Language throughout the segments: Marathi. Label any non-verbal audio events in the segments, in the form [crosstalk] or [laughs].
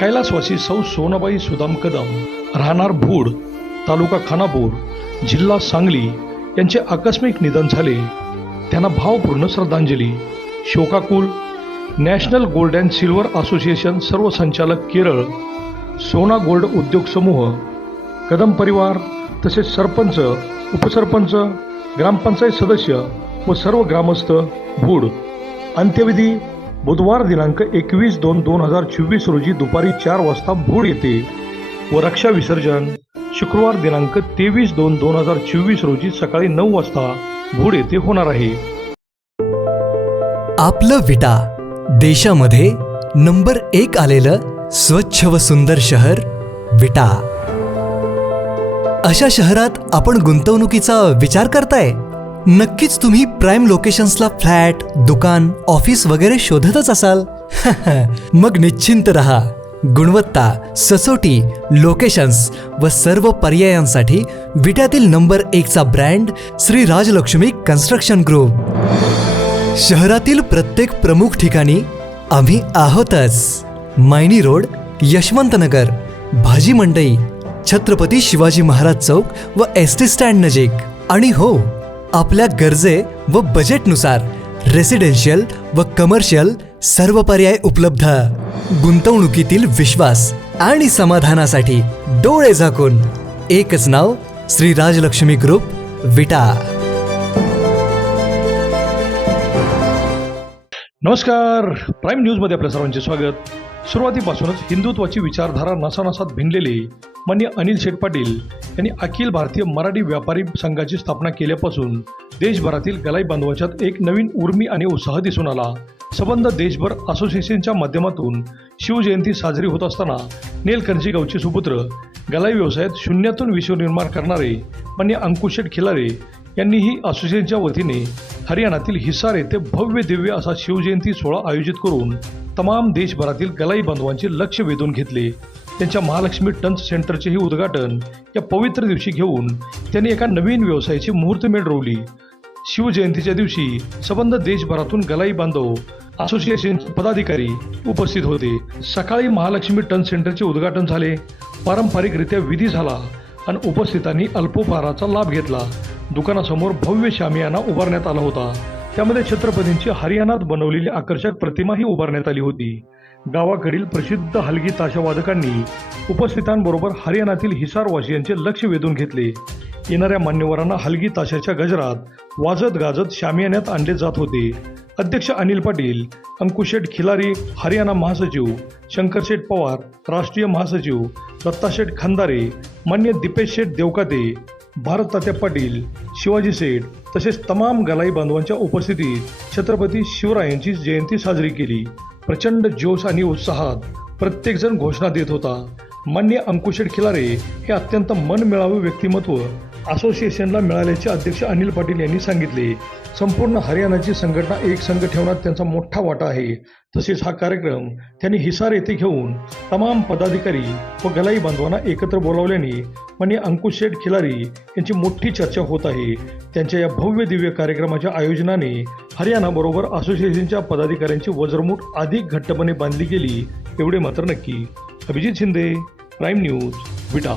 कैलासवासी सौ सोनाबाई सुदाम कदम राहणार भूड तालुका खानापूर जिल्हा सांगली यांचे आकस्मिक निधन झाले. त्यांना भावपूर्ण श्रद्धांजली. शोकाकुल national gold and silver association सर्व संचालक केरळ सोना गोल्ड उद्योग समूह कदम परिवार तसेच सरपंच उपसरपंच ग्रामपंचायत सदस्य व सर्व ग्रामस्थ भूड. अंत्यविधी बुधवार दिनांक एकवीस दोन दोन हजार चोवीस रोजी दुपारी चार वाजता भूड येथे व रक्षा विसर्जन शुक्रवार दिनांक तेवीस दोन दोन हजार चोवीस रोजी सकाळी नऊ वाजता भूड येथे होणार आहे. आपलं विटा. देशामध्ये नंबर एक आलेलं स्वच्छ व सुंदर शहर विटा. अशा शहरात आपण गुंतवणुकीचा विचार करताय? नक्कीच तुम्ही प्राईम लोकेशन्सला फ्लॅट दुकान ऑफिस वगैरे शोधतच असाल. [laughs] मग निश्चिंत रहा. गुणवत्ता सचोटी लोकेशन्स व सर्व पर्यायांसाठी विट्यातील number एकचा brand Shri Rajlakshmi construction group शहरातील प्रत्येक प्रमुख ठिकाणी आम्ही आहोतच. मायनी रोड यशवंतनगर भाजी मंडई छत्रपती शिवाजी महाराज चौक व एस टी स्टँड नजीक. आणि हो आपल्या गरजे व बजेटनुसार रेसिडेन्शियल व कमर्शियल सर्व पर्याय उपलब्ध. गुंतवणुकीतील विश्वास आणि समाधानासाठी डोळे झाकून एकच नाव श्री राजलक्ष्मी ग्रुप विटा. नमस्कार. प्राईम न्यूजमध्ये आपल्या सर्वांचे स्वागत. सुरुवातीपासूनच हिंदुत्वाची विचारधारा नसानसात भिनलेली मान्य अनिल शेठ पाटील यांनी अखिल भारतीय मराठी व्यापारी संघाची स्थापना केल्यापासून देशभरातील गलाई बांधवाच्यात एक नवीन उर्मी आणि उत्साह दिसून आला. संबंध देशभर असोसिएशनच्या माध्यमातून शिवजयंती साजरी होत असताना नेलकंजी गावचे सुपुत्र गलाई व्यवसायात शून्यातून विश्व निर्माण करणारे मान्य अंकुशेठ खिलारे यांनीही असोसिएशनच्या वतीने हरियाणातील हिसार येथे भव्य दिव्य असा शिवजयंती सोहळा आयोजित करून तमाम देशभरातील गलाई बांधवांचे लक्ष वेधून घेतले. त्यांच्या महालक्ष्मी टन्स सेंटरचेही उद्घाटन या पवित्र दिवशी घेऊन त्यांनी एका नवीन व्यवसायाची मुहूर्तमेढ रोवली शिवजयंतीच्या दिवशी संबंध देशभरातून गलाई बांधव असोसिएशनचे पदाधिकारी उपस्थित होते. सकाळी महालक्ष्मी टन सेंटरचे उद्घाटन झाले. पारंपरिकरित्या विधी झाला आणि उपस्थितांनी अल्पोपहाराचा लाभ घेतला. दुकानासमोर भव्य शामियाना उभारण्यात आला होता. त्यामध्ये छत्रपतींची हरियाणात बनवलेली आकर्षक प्रतिमाही उभारण्यात आली होती. गावाकडील प्रसिद्ध हलगी ताशावादकांनी उपस्थितांबरोबर हरियाणातील हिसारवासियांचे लक्ष वेधून घेतले. येणाऱ्या मान्यवरांना हलगी ताशाच्या गजरात वाजत गाजत शामियान्यात आणले जात होते. अध्यक्ष अनिल पाटील अंकुशेठ खिलारी हरियाणा महासचिव शंकरशेठ पवार राष्ट्रीय महासचिव दत्ताशेठ खंदारे मान्य दीपेश शेठ देवकाते भारततात्या पाटील शिवाजी सेठ तसेच तमाम गलाई बांधवांच्या उपस्थितीत छत्रपती शिवरायांची जयंती साजरी केली. प्रचंड जोश आणि उत्साहात प्रत्येकजण घोषणा देत होता. मान्य अंकुशेठ खिलारे हे अत्यंत मनमिळावे व्यक्तिमत्व असोसिएशनला मिळाल्याचे अध्यक्ष अनिल पाटील यांनी सांगितले. संपूर्ण हरियाणाची संघटना एक संघ ठेवण्यात त्यांचा मोठा वाटा आहे. तसेच हा कार्यक्रम त्यांनी हिसार येथे घेऊन तमाम पदाधिकारी व गलाई बांधवांना एकत्र बोलावल्याने म्हणजे अंकुश शेठ खिलारी यांची मोठी चर्चा होत आहे. त्यांच्या या भव्य दिव्य कार्यक्रमाच्या आयोजनाने हरियाणाबरोबर असोसिएशनच्या पदाधिकाऱ्यांची वजरमूठ अधिक घट्टपणे बांधली गेली एवढे मात्र नक्की. Abhijit Shinde prime news Vita.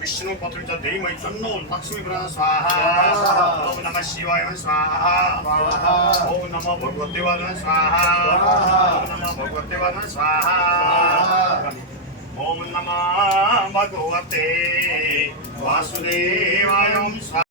Vishnu पुत्र धीमहि तन्नो लक्ष्मी स्वाहा ओम नमः शिवाय स्वाहा ओम नमः भगवते वादन स्वाहा ओम नमः भगवते वादन स्वाहा ओम नमः भगवते वासुदेवाय स्वाहा